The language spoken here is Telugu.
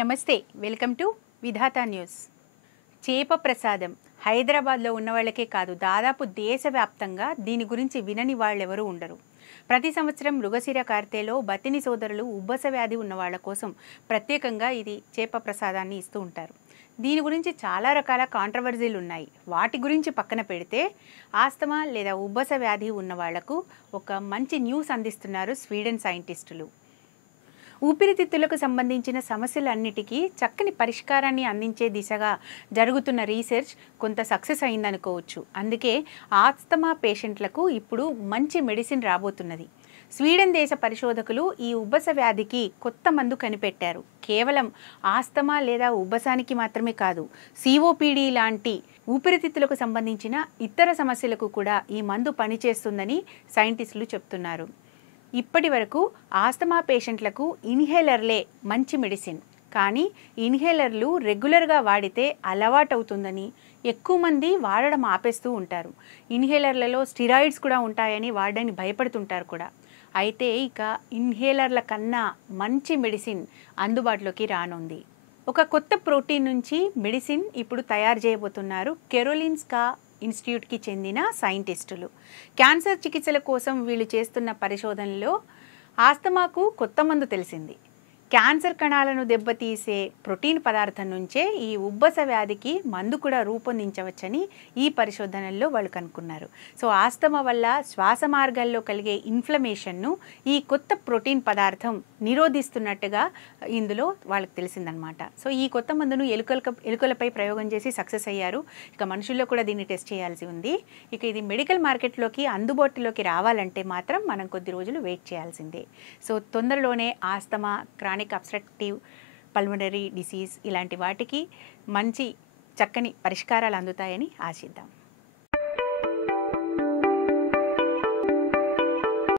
నమస్తే వెల్కమ్ టు విధాత న్యూస్. చేప ప్రసాదం హైదరాబాద్లో ఉన్న వాళ్ళకే కాదు, దాదాపు దేశవ్యాప్తంగా దీని గురించి వినని వాళ్ళెవరూ ఉండరు. ప్రతి సంవత్సరం మృగశిర కార్తెలో బతిని సోదరులు ఉబ్బస వ్యాధి ఉన్న వాళ్ళ కోసం ప్రత్యేకంగా ఇది చేప ప్రసాదాన్ని ఇస్తూ ఉంటారు. దీని గురించి చాలా రకాల కాంట్రవర్సీలు ఉన్నాయి. వాటి గురించి పక్కన పెడితే ఆస్తమా లేదా ఉబ్బస వ్యాధి ఉన్న వాళ్లకు ఒక మంచి న్యూస్ అందిస్తున్నారు స్వీడన్ సైంటిస్టులు. ఊపిరితిత్తులకు సంబంధించిన సమస్యలన్నిటికీ చక్కని పరిష్కారాన్ని అందించే దిశగా జరుగుతున్న రీసెర్చ్ కొంత సక్సెస్ అయిందనుకోవచ్చు. అందుకే ఆస్తమా పేషెంట్లకు ఇప్పుడు మంచి మెడిసిన్ రాబోతున్నది. స్వీడన్ దేశ పరిశోధకులు ఈ ఉబ్బస వ్యాధికి కొత్త మందు కనిపెట్టారు. కేవలం ఆస్తమా లేదా ఉబ్బసానికి మాత్రమే కాదు, సిఓపిడి లాంటి ఊపిరితిత్తులకు సంబంధించిన ఇతర సమస్యలకు కూడా ఈ మందు పనిచేస్తుందని సైంటిస్టులు చెప్తున్నారు. ఇప్పటి వరకు ఆస్తమా పేషెంట్లకు ఇన్హేలర్లే మంచి మెడిసిన్, కానీ ఇన్హేలర్లు రెగ్యులర్గా వాడితే అలవాటవుతుందని ఎక్కువ మంది వాడడం ఆపేస్తూ ఉంటారు. ఇన్హేలర్లలో స్టిరాయిడ్స్ కూడా ఉంటాయని వాడడానికి భయపడుతుంటారు కూడా. అయితే ఇక ఇన్హేలర్ల కన్నా మంచి మెడిసిన్ అందుబాటులోకి రానుంది. ఒక కొత్త ప్రోటీన్ నుంచి మెడిసిన్ ఇప్పుడు తయారు చేయబోతున్నారు కెరోలిన్స్కా ఇన్స్టిట్యూట్కి చెందిన సైంటిస్టులు. క్యాన్సర్ చికిత్సల కోసం వీళ్ళు చేస్తున్న పరిశోధనలో ఆస్తమాకు కొత్త మందు తెలిసింది. క్యాన్సర్ కణాలను దెబ్బతీసే ప్రోటీన్ పదార్థం నుంచే ఈ ఉబ్బస వ్యాధికి మందు కూడా రూపొందించవచ్చని ఈ పరిశోధనల్లో వాళ్ళు కనుక్కున్నారు. సో ఆస్తమా వల్ల శ్వాస మార్గాల్లో కలిగే ఇన్ఫ్లమేషన్ను ఈ కొత్త ప్రోటీన్ పదార్థం నిరోధిస్తున్నట్టుగా ఇందులో వాళ్ళకి తెలిసిందనమాట. సో ఈ కొత్త మందును ఎలుకలపై ప్రయోగం చేసి సక్సెస్ అయ్యారు. ఇక మనుషుల్లో కూడా దీన్ని టెస్ట్ చేయాల్సి ఉంది. ఇక ఇది మెడికల్ మార్కెట్లోకి అందుబాటులోకి రావాలంటే మాత్రం మనం కొద్ది రోజులు వెయిట్ చేయాల్సిందే. సో తొందరలోనే asthma, chronic obstructive pulmonary disease ఇలాంటి వాటికి మంచి చక్కని పరిష్కారాలు అందుతాయని ఆశిద్దాం.